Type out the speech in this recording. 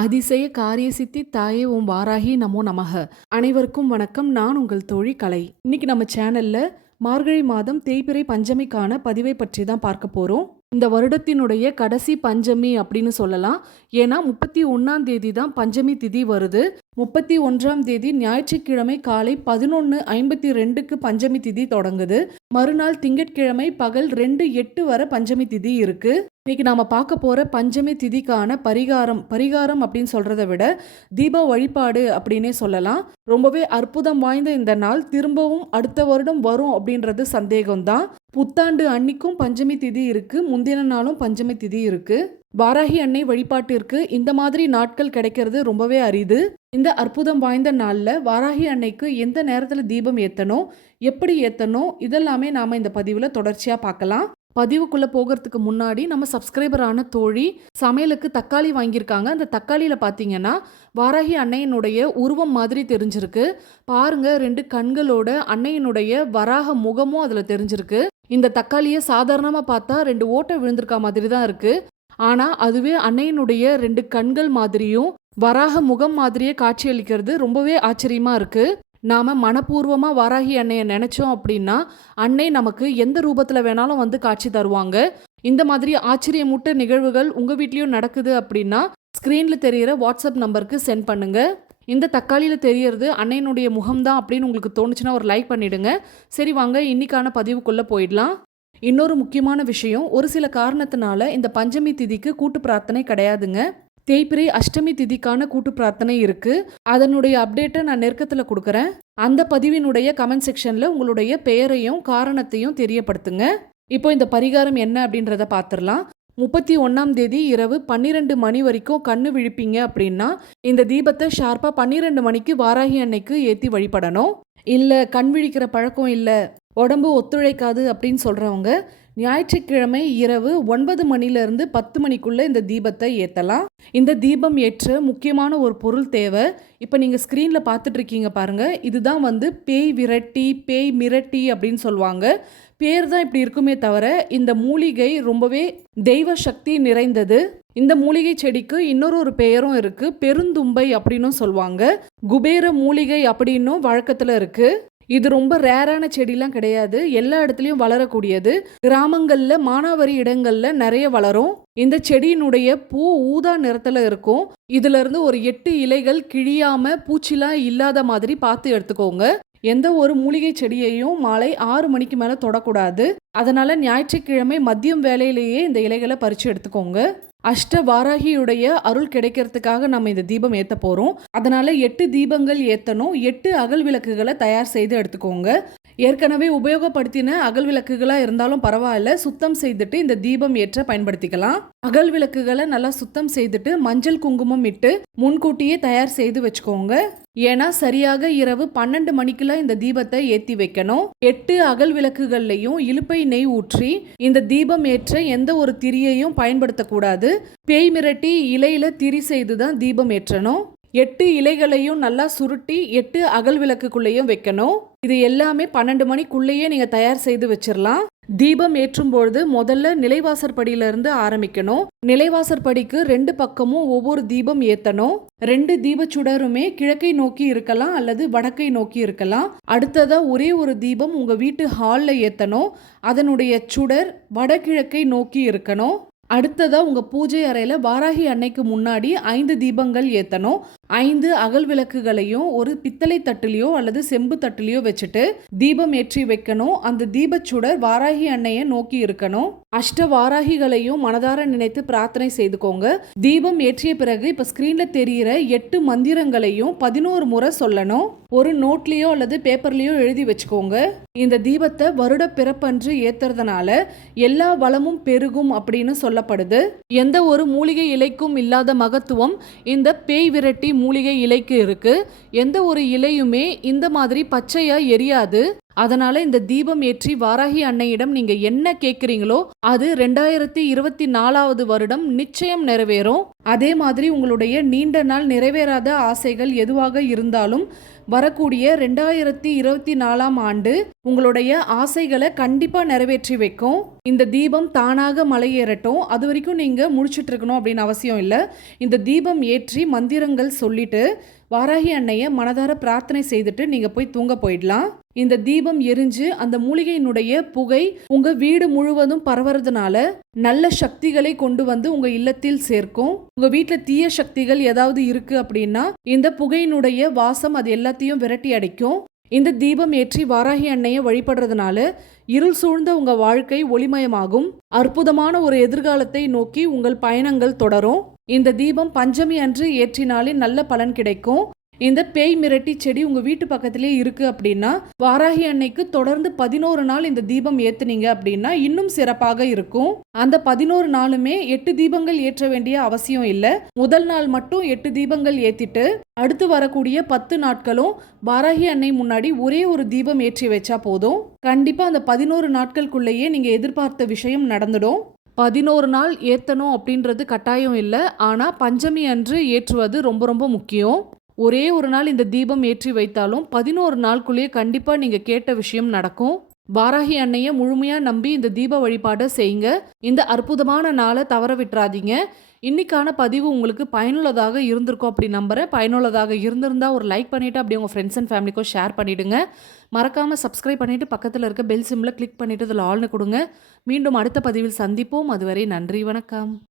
அதிசய காரிய சித்தி தாயே ஓம் வாராகி நமோ நமக அனைவருக்கும் வணக்கம். நான் உங்கள் தோழி கலை. இன்னைக்கு நம்ம சேனல்ல மார்கழி மாதம் தேய்பிறை பஞ்சமிக்கான பதிவை பற்றி தான் பார்க்க போறோம். இந்த வருடத்தினுடைய கடைசி பஞ்சமி அப்படின்னு சொல்லலாம். ஏன்னா முப்பத்தி ஒன்னாம் தேதி தான் பஞ்சமி திதி வருது. முப்பத்தி ஒன்றாம் தேதி ஞாயிற்றுக்கிழமை காலை பதினொன்று ஐம்பத்தி ரெண்டுக்கு பஞ்சமி திதி தொடங்குது. மறுநாள் திங்கட்கிழமை பகல் ரெண்டு எட்டு வரை பஞ்சமி திதி இருக்கு. இன்றைக்கி நாம் பார்க்க போகிற பஞ்சமி திதிக்கான பரிகாரம் பரிகாரம் அப்படின்னு சொல்கிறத விட தீப வழிபாடு அப்படின்னே சொல்லலாம். ரொம்பவே அற்புதம் வாய்ந்த இந்த நாள். திரும்பவும் அடுத்த வருடம் வரும் அப்படின்றது சந்தேகம்தான். புத்தாண்டு அன்னிக்கும் பஞ்சமி திதி இருக்குது முந்தின நாளும் பஞ்சமி திதி இருக்குது வாராகி அன்னை வழிபாட்டிற்கு இந்த மாதிரி நாட்கள் கிடைக்கிறது ரொம்பவே அரிது. இந்த அற்புதம் வாய்ந்த நாளில் வாராகி அன்னைக்கு எந்த நேரத்தில் தீபம் ஏற்றணும் எப்படி ஏற்றணும் இதெல்லாமே நாம் இந்த பதிவில் தொடர்ச்சியாக பார்க்கலாம். பதிவுக்குள்ளே போகிறதுக்கு முன்னாடி நம்ம சப்ஸ்கிரைபரான தோழி சமையலுக்கு தக்காளி வாங்கியிருக்காங்க. அந்த தக்காளியில் பார்த்தீங்கன்னா வாராகி அன்னையனுடைய உருவம் மாதிரி தெரிஞ்சிருக்கு. பாருங்க ரெண்டு கண்களோட அன்னையனுடைய வராக முகமும் அதில் தெரிஞ்சிருக்கு. இந்த தக்காளியை சாதாரணமாக பார்த்தா ரெண்டு ஓட்டை விழுந்திருக்கா மாதிரி தான் இருக்குது ஆனால் அதுவே அன்னையினுடைய ரெண்டு கண்கள் மாதிரியும் வராக முகம் மாதிரியே காட்சியளிக்கிறது ரொம்பவே ஆச்சரியமாக இருக்குது நாம் மனப்பூர்வமாக வாராகி அன்னையை நினைச்சோம் அப்படின்னா அன்னை நமக்கு எந்த ரூபத்தில் வேணாலும் வந்து காட்சி தருவாங்க. இந்த மாதிரி ஆச்சரியமூட்ட நிகழ்வுகள் உங்கள் வீட்லேயும் நடக்குது அப்படின்னா ஸ்க்ரீனில் தெரிகிற வாட்ஸ்அப் நம்பருக்கு சென்ட் பண்ணுங்க. இந்த தக்காளியில் தெரியறது அன்னையினுடைய முகம்தான் அப்படின்னு உங்களுக்கு தோணுச்சுன்னா ஒரு லைக் பண்ணிடுங்க. சரி வாங்க இன்னைக்கான பதிவுக்குள்ளே போயிடலாம். இன்னொரு முக்கியமான விஷயம் ஒரு சில காரணத்தினால இந்த பஞ்சமி திதிக்கு கூட்டு பிரார்த்தனை கிடையாதுங்க. தேய்பிரை அஷ்டமி திதிக்கான கூட்டு பிரார்த்தனை இருக்கு. அதனுடைய அப்டேட்டை நான் நெருக்கத்தில் கொடுக்குறேன். அந்த பதிவினுடைய கமெண்ட் செக்ஷனில் உங்களுடைய பெயரையும் காரணத்தையும் தெரியப்படுத்துங்க. இப்போ இந்த பரிகாரம் என்ன அப்படின்றத பார்த்துடலாம் முப்பத்தி ஒன்றாம் தேதி இரவு பன்னிரெண்டு மணி வரைக்கும் கண்ணு விழிப்பீங்க அப்படின்னா இந்த தீபத்தை ஷார்ப்பாக பன்னிரெண்டு மணிக்கு வாராகி அன்னைக்கு ஏற்றி வழிபடணும். இல்லை கண் விழிக்கிற பழக்கம் இல்லை உடம்பு ஒத்துழைக்காது அப்படின்னு சொல்கிறவங்க ஞாயிற்றுக்கிழமை இரவு ஒன்பது மணிலிருந்து பத்து மணிக்குள்ளே இந்த தீபத்தை ஏற்றலாம் இந்த தீபம் ஏற்ற முக்கியமான ஒரு பொருள் தேவை. இப்போ நீங்கள் ஸ்க்ரீனில் பார்த்துட்டு இருக்கீங்க பாருங்கள் இதுதான் வந்து பேய் விரட்டி பேய் மிரட்டி அப்படின்னு சொல்லுவாங்க. பேர் தான் இப்படி இருக்குமே தவிர இந்த மூலிகை ரொம்பவே தெய்வ சக்தி நிறைந்தது. இந்த மூலிகை செடிக்கு இன்னொரு ஒரு பெயரும் இருக்கு. பெருந்தும்பை அப்படின்னும் சொல்லுவாங்க. குபேர மூலிகை அப்படின்னும் வழக்கத்தில் இருக்கு. இது ரொம்ப ரேரான செடிலாம் கிடையாது. எல்லா இடத்துலையும் வளரக்கூடியது. கிராமங்களில் மானாவாரி இடங்களில் நிறைய வளரும். இந்த செடியினுடைய பூ ஊதா நிறத்தில் இருக்கும். இதுலேருந்து ஒரு எட்டு இலைகள் கிழியாம பூச்சிலாம் இல்லாத மாதிரி பார்த்து எடுத்துக்கோங்க. எந்த ஒரு மூலிகை செடியையும் மாலை ஆறு மணிக்கு மேலே தொடக்கூடாது. அதனால ஞாயிற்றுக்கிழமை மதியம் வேலையிலேயே இந்த இலைகளை பறித்து எடுத்துக்கோங்க. அஷ்ட வாராகியுடைய அருள் கிடைக்கிறதுக்காக நம்ம இந்த தீபம் ஏற்ற போகிறோம் அதனால் எட்டு தீபங்கள் ஏற்றணும் எட்டு அகல் விளக்குகளை தயார் செய்து எடுத்துக்கோங்க. ஏற்கனவே உபயோகப்படுத்தின அகல் விளக்குகளாக இருந்தாலும் பரவாயில்ல. சுத்தம் செய்துட்டு இந்த தீபம் ஏற்ற பயன்படுத்திக்கலாம். அகல் விளக்குகளை நல்லா சுத்தம் செய்துட்டு மஞ்சள் குங்குமம் இட்டு முன்கூட்டியே தயார் செய்து வச்சுக்கோங்க. ஏன்னா சரியாக இரவு பன்னெண்டு மணிக்கெல்லாம் இந்த தீபத்தை ஏற்றி வைக்கணும். எட்டு அகல் விளக்குகள்லையும் இலுப்பை நெய் ஊற்றி இந்த தீபம் ஏற்ற எந்த ஒரு திரியையும் பயன்படுத்தக்கூடாது. பேய் மிரட்டி இலையில திரி செய்து தான் தீபம் ஏற்றணும். எட்டு இலைகளையும் நல்லா சுருட்டி எட்டு அகல் விளக்குக்குள்ளேயும் வைக்கணும். இது எல்லாமே பன்னெண்டு மணிக்குள்ளேயே நீங்கள் தயார் செய்து வச்சிடலாம் தீபம் ஏற்றும் பொழுது முதல்ல நிலைவாசற்படியிலிருந்து ஆரம்பிக்கணும். நிலைவாசற்படிக்கு ரெண்டு பக்கமும் ஒவ்வொரு தீபம் ஏத்தணும். ரெண்டு தீபச்சுடருமே கிழக்கை நோக்கி இருக்கலாம் அல்லது வடக்கை நோக்கி இருக்கலாம். அடுத்ததா ஒரே ஒரு தீபம் உங்க வீட்டு ஹாலில் ஏத்தணும். அதனுடைய சுடர் வடகிழக்கை நோக்கி இருக்கணும். அடுத்ததா உங்க பூஜை அறையில வாராகி அன்னைக்கு முன்னாடி ஐந்து தீபங்கள் ஏத்தணும். ஐந்து அகல் விளக்குகளையும் ஒரு பித்தளை தட்டுலையோ அல்லது செம்பு தட்டுலையோ வச்சுட்டு தீபம் ஏற்றி வைக்கணும். அந்த தீபச்சுடர் வாராகி அன்னையை நோக்கி இருக்கணும். அஷ்ட வாராகிகளையும் மனதார நினைத்து பிரார்த்தனை செய்துக்கோங்க. தீபம் ஏற்றிய பிறகு இப்ப ஸ்கிரீன்ல தெரியிற எட்டு மந்திரங்களையும் பதினோரு முறை சொல்லணும். ஒரு நோட்லயோ அல்லது பேப்பர்லயோ எழுதி வச்சுக்கோங்க. இந்த தீபத்தை வருட பிறப்பன்று ஏத்துறதுனால எல்லா வளமும் பெருகும் அப்படின்னு சொல்லப்படுது. எந்த ஒரு மூலிகை இலைக்கும் இல்லாத மகத்துவம் இந்த பேய் விரட்டி மூலிகை இலைக்கு இருக்கு. எந்த ஒரு இலையுமே இந்த மாதிரி பச்சையா எரியாது. அதனால இந்த தீபம் ஏற்றி வாராகி அன்னையிடம் நீங்க என்ன கேட்குறீங்களோ அது ரெண்டாயிரத்தி இருபத்தி நாலாவது வருடம் நிச்சயம் நிறைவேறும். அதே மாதிரி உங்களுடைய நீண்ட நாள் நிறைவேறாத ஆசைகள் எதுவாக இருந்தாலும் வரக்கூடிய ரெண்டாயிரத்தி இருபத்தி நாலாம் ஆண்டு உங்களுடைய ஆசைகளை கண்டிப்பா நிறைவேற்றி வைக்கும். இந்த தீபம் தானாக மலையேறட்டும். அது வரைக்கும் நீங்க முடிச்சிட்டு இருக்கணும் அப்படின்னு அவசியம் இல்லை. இந்த தீபம் ஏற்றி மந்திரங்கள் சொல்லிட்டு வாராகி அன்னையை மனதார பிரார்த்தனை செய்துட்டு நீங்க போய் தூங்க போயிடலாம். இந்த தீபம் எரிஞ்சு அந்த மூலிகையினுடைய புகை உங்க வீடு முழுவதும் பரவுறதுனால நல்ல சக்திகளை கொண்டு வந்து உங்க இல்லத்தில் சேர்க்கும். உங்க வீட்டில் தீய சக்திகள் ஏதாவது இருக்கு அப்படின்னா இந்த புகையினுடைய வாசம் அது எல்லாத்தையும் விரட்டி அடிக்கும். இந்த தீபம் ஏற்றி வாராகி அன்னையை வழிபடுறதுனால இருள் சூழ்ந்த உங்க வாழ்க்கை ஒளிமயமாகும். அற்புதமான ஒரு எதிர்காலத்தை நோக்கி உங்கள் பயணங்கள் தொடரும். இந்த தீபம் பஞ்சமி அன்று ஏற்றினாலே நல்ல பலன் கிடைக்கும். இந்த பேய் மிரட்டி செடி உங்க வீட்டு பக்கத்திலே இருக்கு அப்படின்னா வாராகி அன்னைக்கு தொடர்ந்து பதினோரு நாள் இந்த தீபம் ஏத்துனீங்க அப்படின்னா இன்னும் சிறப்பாக இருக்கும். அந்த பதினோரு நாளுமே எட்டு தீபங்கள் ஏற்ற வேண்டிய அவசியம் இல்லை. முதல் நாள் மட்டும் எட்டு தீபங்கள் ஏத்திட்டு அடுத்து வரக்கூடிய பத்து நாட்களும் வாராகி அன்னை முன்னாடி ஒரே ஒரு தீபம் ஏற்றி வச்சா போதும். கண்டிப்பா அந்த பதினோரு நாட்களுக்குள்ளேயே நீங்க எதிர்பார்த்த விஷயம் நடந்துடும். பதினோரு நாள் ஏற்றணும் அப்படின்றது கட்டாயம் இல்லை. ஆனால் பஞ்சமி அன்று ஏற்றுவது ரொம்ப ரொம்ப முக்கியம். ஒரே ஒரு நாள் இந்த தீபம் ஏற்றி வைத்தாலும் பதினோரு நாளுக்குள்ளேயே கண்டிப்பாக நீங்கள் கேட்ட விஷயம் நடக்கும். பாராகி அன்னையை முழுமையாக நம்பி இந்த தீப வழிபாடை செய்யுங்க. இந்த அற்புதமான நாளை தவற விட்டுறாதீங்க. இன்னைக்கான பதிவு உங்களுக்கு பயனுள்ளதாக இருந்திருக்கும் அப்படி நம்புறேன். பயனுள்ளதாக இருந்திருந்தா ஒரு லைக் பண்ணிவிட்டு அப்படியே உங்கள் ஃப்ரெண்ட்ஸ் அண்ட் ஃபேமிலிக்கும் ஷேர் பண்ணிவிடுங்க மறக்காமல் சப்ஸ்கிரைப் பண்ணிவிட்டு பக்கத்தில் இருக்க பெல் சிம்மில் கிளிக் பண்ணிவிட்டு இதில் ஆள்னு கொடுங்க. மீண்டும் அடுத்த பதிவில் சந்திப்போம். அதுவரை நன்றி வணக்கம்.